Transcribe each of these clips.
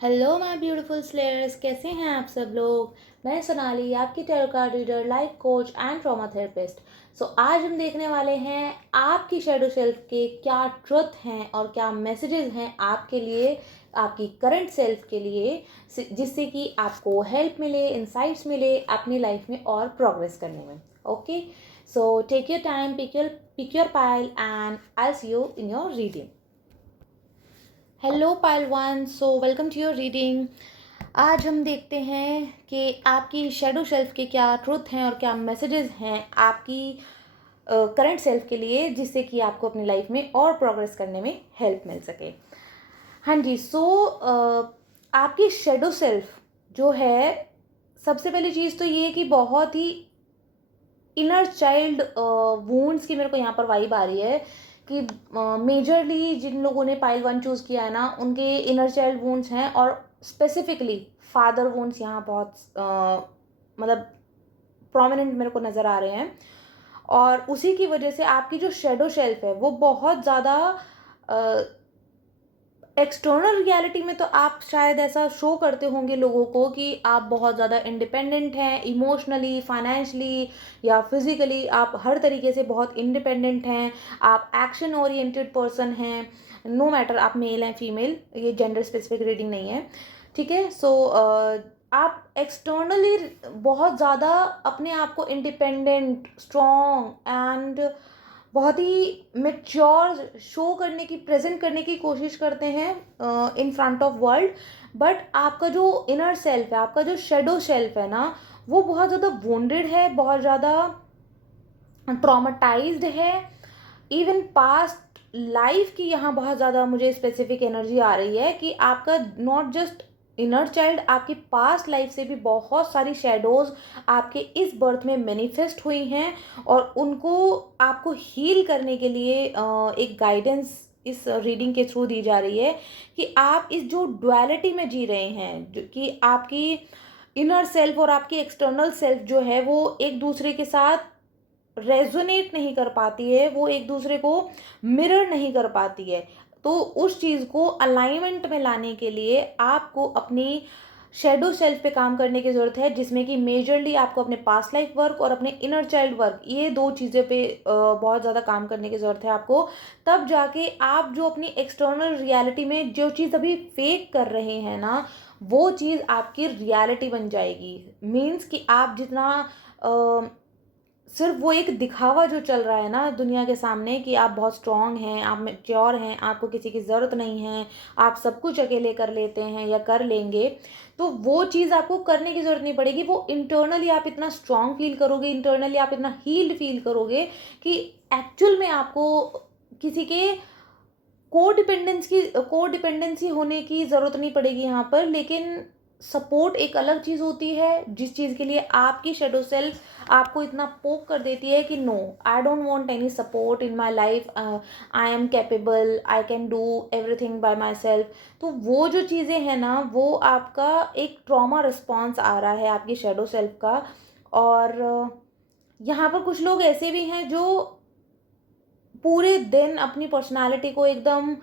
Hello my beautiful slayers, कैसे हैं आप सब लोग। मैं सोनाली, आपकी tarot card reader, life coach and trauma therapist. आज हम देखने वाले हैं आपकी शैडो सेल्फ के क्या ट्रुथ हैं और क्या मैसेजेस हैं आपके लिए, आपकी करंट सेल्फ के लिए, जिससे कि आपको हेल्प मिले, इंसाइट्स मिले अपनी लाइफ में और प्रोग्रेस करने में। Okay, so take your time, pick your pile and I see you in your reading. Hello pile one, so welcome to your reading. आज हम देखते हैं कि आपकी शेडो सेल्फ के क्या ट्रुथ हैं और क्या मैसेजेस हैं आपकी करंट सेल्फ के लिए, जिससे कि आपको अपनी लाइफ में और प्रोग्रेस करने में हेल्प मिल सके। हाँ जी, आपकी शेडो सेल्फ जो है, सबसे पहली चीज़ तो ये कि बहुत ही इनर चाइल्ड वूंड्स की मेरे को यहाँ पर वाइब आ रही है कि मेजरली जिन लोगों ने पाइल वन चूज़ किया है ना, उनके इनर चाइल्ड वूंड्स हैं और स्पेसिफिकली फादर वूंड्स यहाँ बहुत मतलब प्रोमिनेंट मेरे को नज़र आ रहे हैं। और उसी की वजह से आपकी जो शेडो शेल्फ है वो बहुत ज़्यादा एक्सटर्नल रियलिटी में तो आप शायद ऐसा शो करते होंगे लोगों को कि आप बहुत ज़्यादा इंडिपेंडेंट हैं, इमोशनली, फाइनेंशली या फिजिकली आप हर तरीके से बहुत इंडिपेंडेंट हैं। आप एक्शन ओरिएंटेड पर्सन हैं, नो मैटर आप मेल हैं फीमेल, ये जेंडर स्पेसिफिक रीडिंग नहीं है। ठीक है, आप एक्सटर्नली बहुत ज़्यादा अपने आप को इंडिपेंडेंट, स्ट्रॉन्ग एंड बहुत ही मेच्योर शो करने की, प्रेजेंट करने की कोशिश करते हैं in front of world. But आपका जो इनर सेल्फ है, आपका जो शेडो सेल्फ है ना, वो बहुत ज़्यादा वोंडेड है, बहुत ज़्यादा ट्रॉमेटाइज्ड है। इवन पास्ट लाइफ की यहाँ बहुत ज़्यादा मुझे स्पेसिफिक एनर्जी आ रही है कि आपका नॉट जस्ट इनर चाइल्ड, आपकी पास्ट लाइफ से भी बहुत सारी शेडोज आपके इस बर्थ में मैनिफेस्ट हुई हैं और उनको आपको हील करने के लिए एक गाइडेंस इस रीडिंग के थ्रू दी जा रही है कि आप इस जो डुअलिटी में जी रहे हैं, जो कि आपकी इनर सेल्फ और आपकी एक्सटर्नल सेल्फ जो है वो एक दूसरे के साथ रेजोनेट नहीं कर पाती है, वो एक दूसरे को मिरर नहीं कर पाती है। तो उस चीज़ को अलाइनमेंट में लाने के लिए आपको अपनी शेडो सेल्फ पे काम करने की ज़रूरत है, जिसमें कि मेजरली आपको अपने पास्ट लाइफ वर्क और अपने इनर चाइल्ड वर्क, ये दो चीज़ें पे बहुत ज़्यादा काम करने की ज़रूरत है आपको। तब जाके आप जो अपनी एक्सटर्नल रियलिटी में जो चीज़ अभी फेक कर रहे हैं ना, वो चीज़ आपकी रियलिटी बन जाएगी। मीन्स कि आप जितना सिर्फ वो एक दिखावा जो चल रहा है ना दुनिया के सामने कि आप बहुत स्ट्रांग हैं, आप मैच्योर हैं, आपको किसी की ज़रूरत नहीं है, आप सब कुछ अकेले कर लेते हैं या कर लेंगे, तो वो चीज़ आपको करने की ज़रूरत नहीं पड़ेगी। वो इंटरनली आप इतना स्ट्रांग फील करोगे, इंटरनली आप इतना हील्ड फील करोगे कि एक्चुअल में आपको किसी के कोडिपेंडेंसी होने की ज़रूरत नहीं पड़ेगी यहाँ पर। लेकिन सपोर्ट एक अलग चीज़ होती है, जिस चीज़ के लिए आपकी शेडो सेल्फ आपको इतना पोक कर देती है कि no, I don't want any support in my life, I am capable, I can do everything by myself. तो वो जो चीज़ें हैं ना, वो आपका एक ट्रॉमा रिस्पॉन्स आ रहा है आपकी शेडो सेल्फ का। और यहाँ पर कुछ लोग ऐसे भी हैं जो पूरे दिन अपनी पर्सनालिटी को एकदम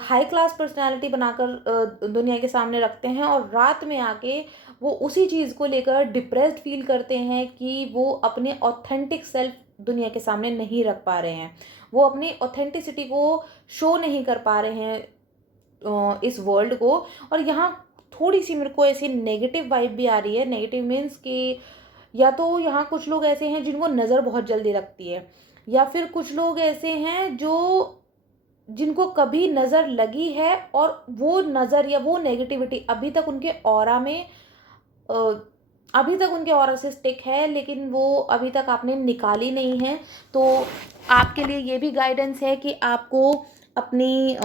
हाई क्लास पर्सनालिटी बनाकर दुनिया के सामने रखते हैं और रात में आके वो उसी चीज़ को लेकर डिप्रेस्ड फील करते हैं कि वो अपने ऑथेंटिक सेल्फ दुनिया के सामने नहीं रख पा रहे हैं, वो अपनी ऑथेंटिसिटी को शो नहीं कर पा रहे हैं इस वर्ल्ड को। और यहाँ थोड़ी सी मेरे को ऐसी नेगेटिव वाइब भी आ रही है। नेगेटिव मीन्स कि या तो यहाँ कुछ लोग ऐसे हैं जिनको नज़र बहुत जल्दी लगती है, या फिर कुछ लोग ऐसे हैं जो जिनको कभी नज़र लगी है और वो नज़र या वो नेगेटिविटी अभी तक उनके ऑरा में अ, अभी तक उनके ऑरा से स्टिक है, लेकिन वो अभी तक आपने निकाली नहीं है। तो आपके लिए ये भी गाइडेंस है कि आपको अपनी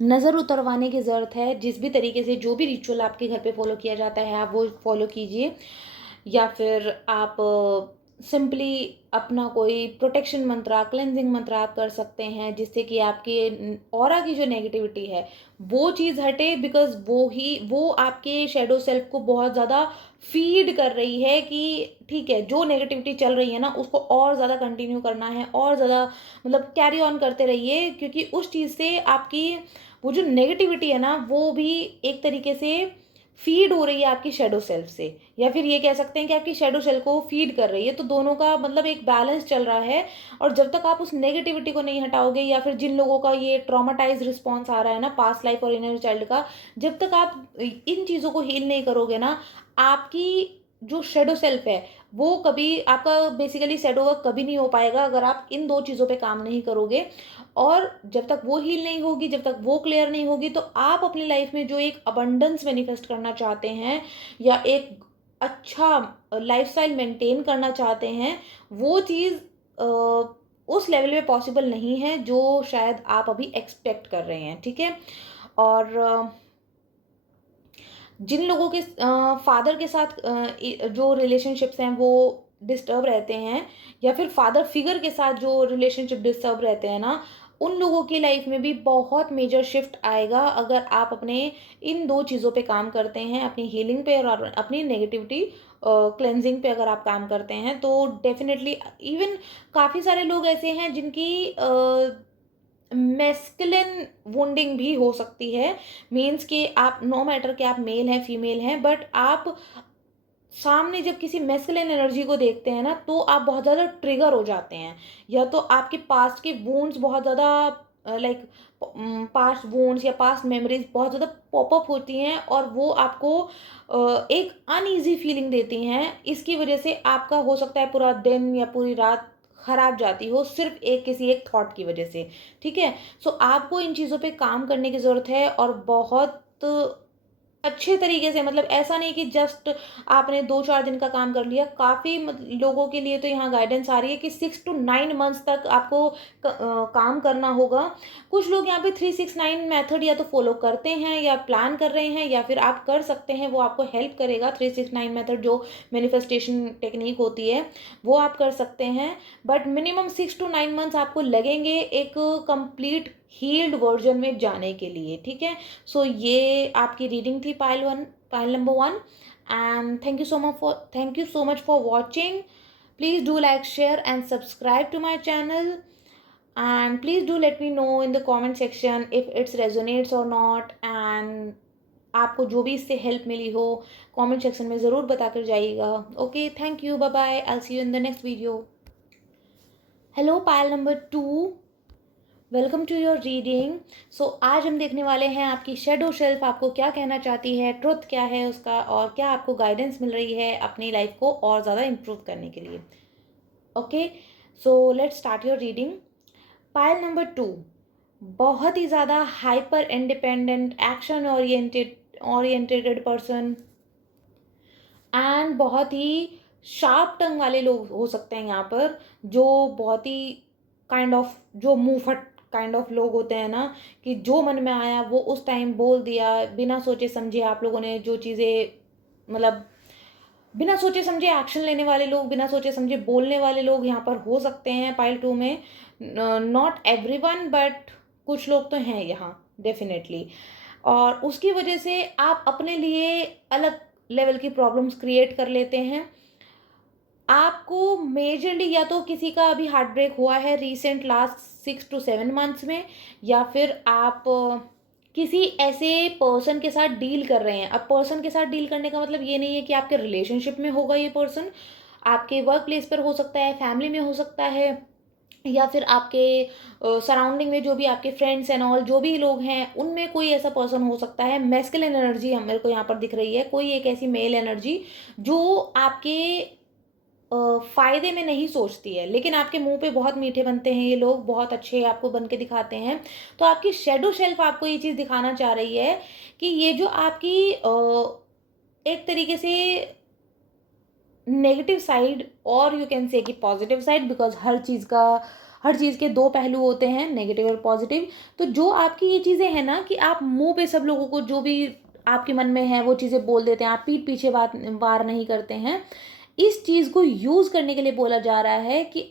नज़र उतरवाने की ज़रूरत है। जिस भी तरीके से जो भी रिचुअल आपके घर पे फॉलो किया जाता है, आप वो फॉलो कीजिए। या फिर आप सिंपली अपना कोई प्रोटेक्शन मंत्र, क्लेंजिंग मंत्र आप कर सकते हैं, जिससे कि आपके ऑरा की जो नेगेटिविटी है वो चीज़ हटे, बिकॉज वो आपके शेडो सेल्फ को बहुत ज़्यादा फीड कर रही है कि ठीक है, जो नेगेटिविटी चल रही है ना उसको और ज़्यादा कंटिन्यू करना है, और ज़्यादा मतलब कैरी ऑन करते रहिए, क्योंकि उस चीज़ से आपकी वो जो नेगेटिविटी है ना वो भी एक तरीके से फीड हो रही है आपकी शेडो सेल्फ से, या फिर ये कह सकते हैं कि आपकी शेडो सेल को फीड कर रही है। तो दोनों का मतलब एक बैलेंस चल रहा है, और जब तक आप उस नेगेटिविटी को नहीं हटाओगे, या फिर जिन लोगों का ये ट्रॉमाटाइज रिस्पॉन्स आ रहा है ना पास्ट लाइफ और इनर चाइल्ड का, जब तक आप इन चीज़ों को हील नहीं करोगे ना, आपकी जो शेडो सेल्फ है वो कभी आपका बेसिकली शेडो वर्क कभी नहीं हो पाएगा अगर आप इन दो चीज़ों पे काम नहीं करोगे। और जब तक वो हील नहीं होगी, जब तक वो क्लियर नहीं होगी, तो आप अपनी लाइफ में जो एक अबंडेंस मैनिफेस्ट करना चाहते हैं, या एक अच्छा लाइफस्टाइल मेंटेन करना चाहते हैं, वो चीज़ उस लेवल पे पॉसिबल नहीं है जो शायद आप अभी एक्सपेक्ट कर रहे हैं, ठीक है। और जिन लोगों के फादर के साथ जो रिलेशनशिप्स हैं वो डिस्टर्ब रहते हैं, या फिर फादर फिगर के साथ जो रिलेशनशिप डिस्टर्ब रहते हैं ना, उन लोगों की लाइफ में भी बहुत मेजर शिफ्ट आएगा अगर आप अपने इन दो चीज़ों पे काम करते हैं, अपनी हीलिंग पे और अपनी नेगेटिविटी क्लेंजिंग पे अगर आप काम करते हैं, तो डेफिनेटली इवन काफ़ी सारे लोग ऐसे हैं जिनकी मैस्कुलिन वुंडिंग भी हो सकती है। मीन्स कि आप नो मैटर कि आप मेल हैं फीमेल हैं, बट आप सामने जब किसी मैस्कुलिन एनर्जी को देखते हैं ना तो आप बहुत ज़्यादा ट्रिगर हो जाते हैं, या तो आपके पास्ट के वुंड्स बहुत ज़्यादा लाइक पास्ट वुंड्स या पास्ट मेमोरीज बहुत ज़्यादा पॉपअप होती हैं, और वो आपको एक अनईजी फीलिंग देती हैं। इसकी वजह से आपका हो सकता है पूरा दिन या पूरी रात खराब जाती हो, सिर्फ किसी एक थॉट की वजह से, ठीक है। सो आपको इन चीज़ों पे काम करने की ज़रूरत है, और बहुत अच्छे तरीके से, मतलब ऐसा नहीं कि जस्ट आपने 2-4 दिन का काम कर लिया। काफ़ी लोगों के लिए तो यहाँ गाइडेंस आ रही है कि 6 टू 9 मंथ्स तक आपको काम करना होगा। कुछ लोग यहाँ पे 3-6-9 मेथड या तो फॉलो करते हैं या प्लान कर रहे हैं, या फिर आप कर सकते हैं, वो आपको हेल्प करेगा। 3-6-9 मेथड जो मैनिफेस्टेशन टेक्निक होती है वो आप कर सकते हैं, बट मिनिमम 6 टू 9 मंथ्स आपको लगेंगे एक कंप्लीट हील्ड वर्जन में जाने के लिए, ठीक है। सो ये आपकी रीडिंग थी pile number 1, and thank you so much for watching. Please do like, share and subscribe to my channel, and please do let me know in the comment section if it's resonates और not, and आपको जो भी इससे help मिली हो comment section में ज़रूर बता कर जाइएगा। Okay, thank you, bye bye, I see you in the next video. Hello pile number 2, welcome to your reading. So आज हम देखने वाले हैं आपकी शेडो शेल्फ आपको क्या कहना चाहती है, ट्रुथ क्या है उसका, और क्या आपको गाइडेंस मिल रही है अपनी लाइफ को और ज़्यादा इम्प्रूव करने के लिए। Okay, so let's start your reading. Pile number 2, बहुत ही ज़्यादा hyper independent, action oriented person, and बहुत ही शार्प टंग वाले लोग हो सकते हैं यहाँ पर, जो बहुत ही जो मुंह फट काइंड ऑफ लोग होते हैं ना, कि जो मन में आया वो उस टाइम बोल दिया, बिना सोचे समझे आप लोगों ने जो चीज़ें, मतलब बिना सोचे समझे एक्शन लेने वाले लोग, बिना सोचे समझे बोलने वाले लोग यहाँ पर हो सकते हैं पाइल 2 में। नॉट एवरीवन, बट कुछ लोग तो हैं यहाँ डेफिनेटली, और उसकी वजह से आप अपने लिए अलग लेवल की प्रॉब्लम्स क्रिएट कर लेते हैं। आपको मेजरली या तो किसी का अभी हार्ट ब्रेक हुआ है रिसेंट लास्ट 6 to 7 मंथ्स में, या फिर आप किसी ऐसे पर्सन के साथ डील कर रहे हैं। अब पर्सन के साथ डील करने का मतलब ये नहीं है कि आपके रिलेशनशिप में होगा ये पर्सन, आपके वर्क प्लेस पर हो सकता है, फैमिली में हो सकता है, या फिर आपके सराउंडिंग में जो भी आपके फ्रेंड्स एंड ऑल जो भी लोग हैं उनमें कोई ऐसा पर्सन हो सकता है। मैस्कुलिन एनर्जी हम मेरे को यहाँ पर दिख रही है, कोई एक ऐसी मेल एनर्जी जो आपके फ़ायदे में नहीं सोचती है, लेकिन आपके मुंह पे बहुत मीठे बनते हैं ये लोग, बहुत अच्छे आपको बन के दिखाते हैं। तो आपकी शेडो शेल्फ आपको ये चीज़ दिखाना चाह रही है कि ये जो आपकी एक तरीके से नेगेटिव साइड, और यू कैन से कि पॉजिटिव साइड, बिकॉज हर चीज़ के दो पहलू होते हैं, नेगेटिव और पॉजिटिव। तो जो आपकी ये चीज़ें हैं ना कि आप मुंह पे सब लोगों को जो भी आपके मन में है वो चीज़ें बोल देते हैं, आप पीठ पीछे बात वार नहीं करते हैं, इस चीज़ को यूज़ करने के लिए बोला जा रहा है कि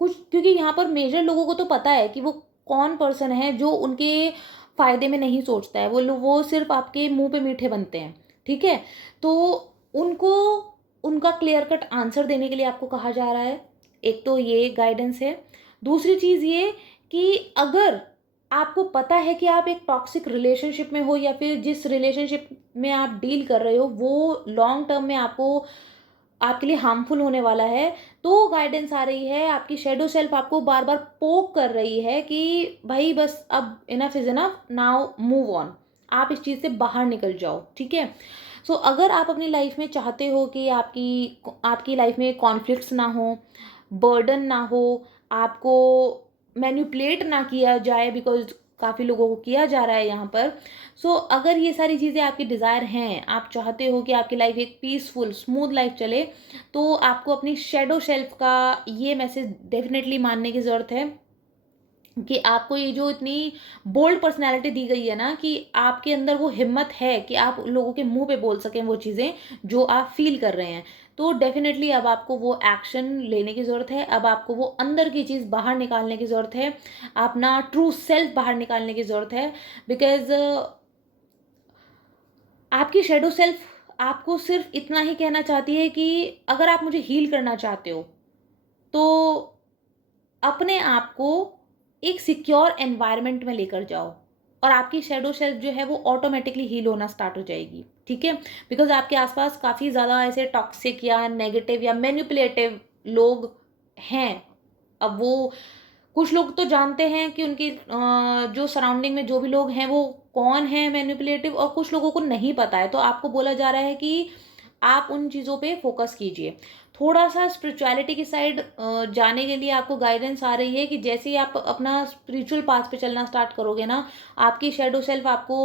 कुछ, क्योंकि यहाँ पर मेजर लोगों को तो पता है कि वो कौन पर्सन है जो उनके फ़ायदे में नहीं सोचता है। वो सिर्फ़ आपके मुँह पे मीठे बनते हैं, ठीक है? तो उनको उनका क्लियर कट आंसर देने के लिए आपको कहा जा रहा है। एक तो ये गाइडेंस है। दूसरी चीज़ ये कि अगर आपको पता है कि आप एक टॉक्सिक रिलेशनशिप में हो या फिर जिस रिलेशनशिप में आप डील कर रहे हो वो लॉन्ग टर्म में आपके लिए हार्मफुल होने वाला है, तो गाइडेंस आ रही है, आपकी शैडो सेल्फ आपको बार-बार पोक कर रही है कि भई बस अब enough is enough, now move on. आप इस चीज़ से बाहर निकल जाओ, ठीक है? सो अगर आप अपनी लाइफ में चाहते हो कि आपकी लाइफ में कॉन्फ्लिक्ट्स ना हो, बर्डन ना हो, आपको मैनिपुलेट ना किया जाए, बिकॉज़ काफ़ी लोगों को किया जा रहा है यहाँ पर। सो अगर ये सारी चीज़ें आपकी डिज़ायर हैं, आप चाहते हो कि आपकी लाइफ एक पीसफुल, स्मूथ लाइफ चले, तो आपको अपनी शैडो सेल्फ का ये मैसेज डेफ़िनेटली मानने की ज़रूरत है कि आपको ये जो इतनी बोल्ड पर्सनैलिटी दी गई है ना, कि आपके अंदर वो हिम्मत है कि आप लोगों के मुँह पे बोल सकें वो चीज़ें जो आप फ़ील कर रहे हैं। तो डेफ़िनेटली अब आपको वो एक्शन लेने की ज़रूरत है। अब आपको वो अंदर की चीज़ बाहर निकालने की ज़रूरत है। अपना ट्रू सेल्फ बाहर निकालने की ज़रूरत है। बिकॉज़ आपकी शैडो सेल्फ आपको सिर्फ़ इतना ही कहना चाहती है कि अगर आप मुझे हील करना चाहते हो, तो अपने आप को एक सिक्योर एनवायरनमेंट में लेकर जाओ और आपकी शैडो सेल्फ जो है वो ऑटोमेटिकली हील होना स्टार्ट हो जाएगी, ठीक है? बिकॉज़ आपके आसपास काफ़ी ज़्यादा ऐसे टॉक्सिक या नेगेटिव या मैनिपुलेटिव लोग हैं। अब वो कुछ लोग तो जानते हैं कि उनकी जो सराउंडिंग में जो भी लोग हैं वो कौन है मैनिपुलेटिव, और कुछ लोगों को नहीं पता है। तो आपको बोला जा रहा है कि आप उन चीज़ों पे फ़ोकस कीजिए। थोड़ा-सा स्पिरिचुअलिटी की साइड जाने के लिए आपको गाइडेंस आ रही है कि जैसे ही आप अपना स्पिरिचुअल पाथ पे चलना स्टार्ट करोगे ना, आपकी शैडो सेल्फ आपको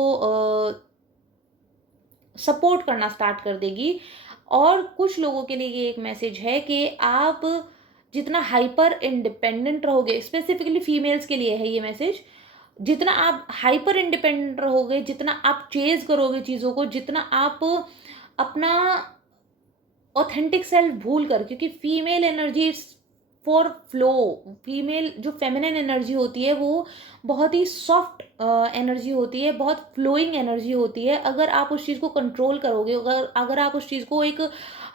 सपोर्ट करना स्टार्ट कर देगी। और कुछ लोगों के लिए ये एक मैसेज है कि आप जितना हाइपर इंडिपेंडेंट रहोगे, स्पेसिफिकली फीमेल्स के लिए है ये मैसेज, जितना आप हाइपर इंडिपेंडेंट रहोगे, जितना आप चेज़ करोगे चीज़ों को, जितना आप अपना ऑथेंटिक सेल्फ भूल कर, क्योंकि female energy is for flow, female जो फेमिनिन एनर्जी होती है वो बहुत ही सॉफ्ट एनर्जी होती है, बहुत फ्लोइंग एनर्जी होती है। अगर आप उस चीज़ को कंट्रोल करोगे, अगर अगर आप उस चीज़ को एक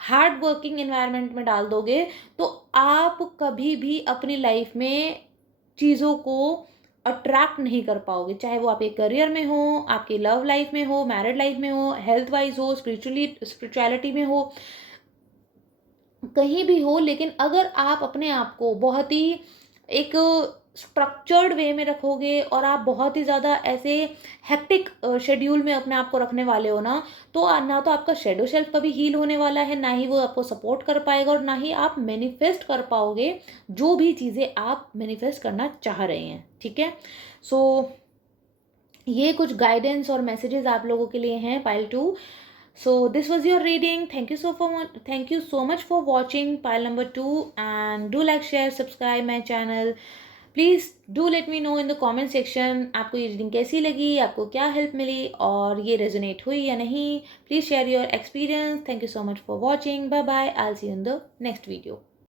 हार्ड वर्किंग एनवायरनमेंट में डाल दोगे, तो आप कभी भी अपनी लाइफ में चीज़ों को अट्रैक्ट नहीं कर पाओगे। चाहे वो आपके करियर में हो, आपकी लव लाइफ में हो, मैरिड लाइफ में हो, हेल्थ वाइज हो, स्पिरिचुअलिटी में हो, कहीं भी हो। लेकिन अगर आप अपने आप को बहुत ही एक स्ट्रक्चर्ड वे में रखोगे और आप बहुत ही ज़्यादा ऐसे हेक्टिक शेड्यूल में अपने आप को रखने वाले हो ना, तो ना तो आपका शैडो सेल्फ कभी हील होने वाला है, ना ही वो आपको सपोर्ट कर पाएगा, और ना ही आप मैनिफेस्ट कर पाओगे जो भी चीज़ें आप मैनिफेस्ट करना चाह रहे हैं, ठीक है? सो ये कुछ गाइडेंस और मैसेजेस आप लोगों के लिए हैं, pile 2। So this was your reading. Thank you so much for watching pile number 2, and do like, share, subscribe my channel. Please do let me know in the comment section आपको ये reading कैसी लगी, आपको क्या help मिली, और ये resonate हुई या नहीं. Please share your experience. Thank you so much for watching. Bye bye. I'll see you in the next video.